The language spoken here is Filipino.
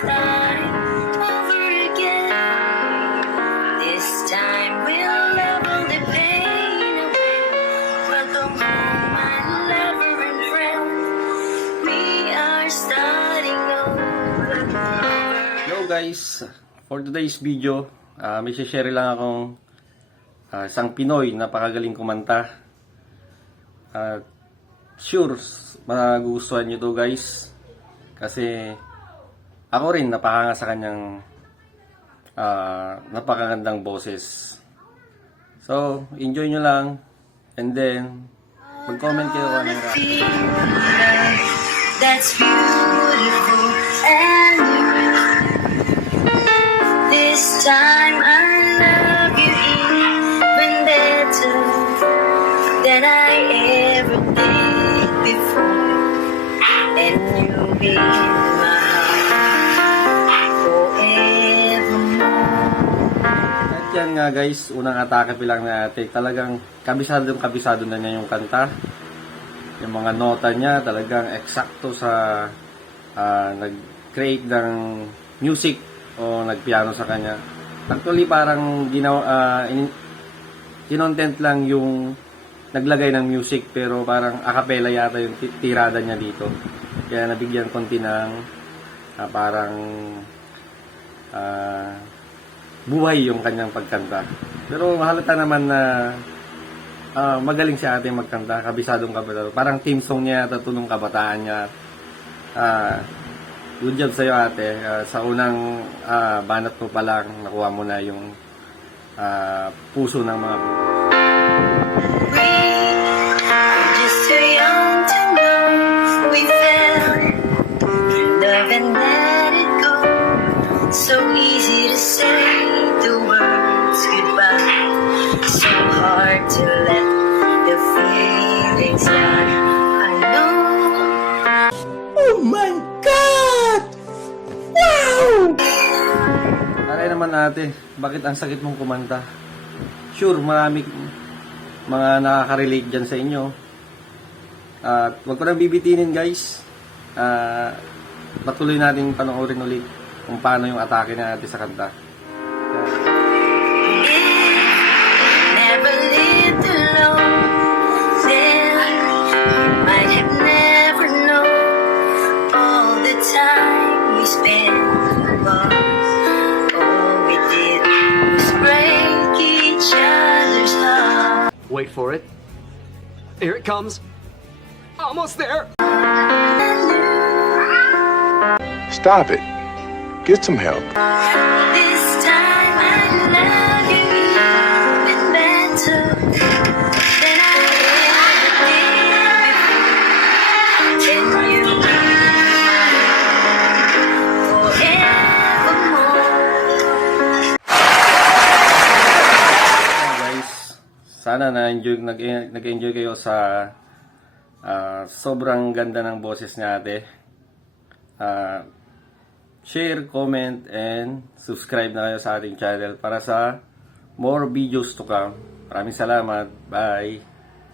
start over again. This time we'll level the pain away. Welcome home, my lover and friend. We are starting over. Hello guys, for today's video, may share lang akong isang Pinoy na napakagaling kumanta. Sure, magugustuhan nyo to guys. Kasi ako rin napakanga sa kanyang napakagandang boses. So, enjoy nyo lang. And then, mag-comment kayo kung anong rap. That's beautiful and this time I love you even better than I ever did before, and you'll be in my heart forevermore. At yan nga guys, unang atake pa lang natin. Talagang kabisado na niya yung kanta. Yung mga nota niya talagang eksakto sa nag-create ng music o nagpiano sa kanya. Actually parang kinontent lang yung naglagay ng music, pero parang acapella yata yung tirada niya dito. Kaya nabigyan konti ng parang buhay yung kanyang pagkanta. Pero halata naman na magaling si ate magkanta, kabisadong kabisado. Parang team song niya yata ito nung kabataan niya. Good job sa'yo ate. Sa unang banat mo pa lang, nakuha mo na yung puso ng mga buhay. We were just too young to know we fell in love and let it go. So easy to say the words goodbye, so hard to let the feelings die. I know. Oh my God! Wow! Taray naman ate, bakit ang sakit mong kumanta? Sure, marami mga nakaka-relate dyan sa inyo. At huwag ko nang bibitinin guys. Patuloy natin panoorin ulit kung paano yung atake na ate sa kanta. Never lived alone, then you might have never known all the time we spent apart. All we did was break each other's heart. Wait for it. Here it comes. Almost there. Stop it. Get some help. This time I love you even better than I ever did before. And you'll be forevermore. Guys, sana nag-enjoy kayo sa sobrang ganda ng boses ni ate. Share, comment, and subscribe na kayo sa ating channel para sa more videos to come. Maraming salamat. Bye!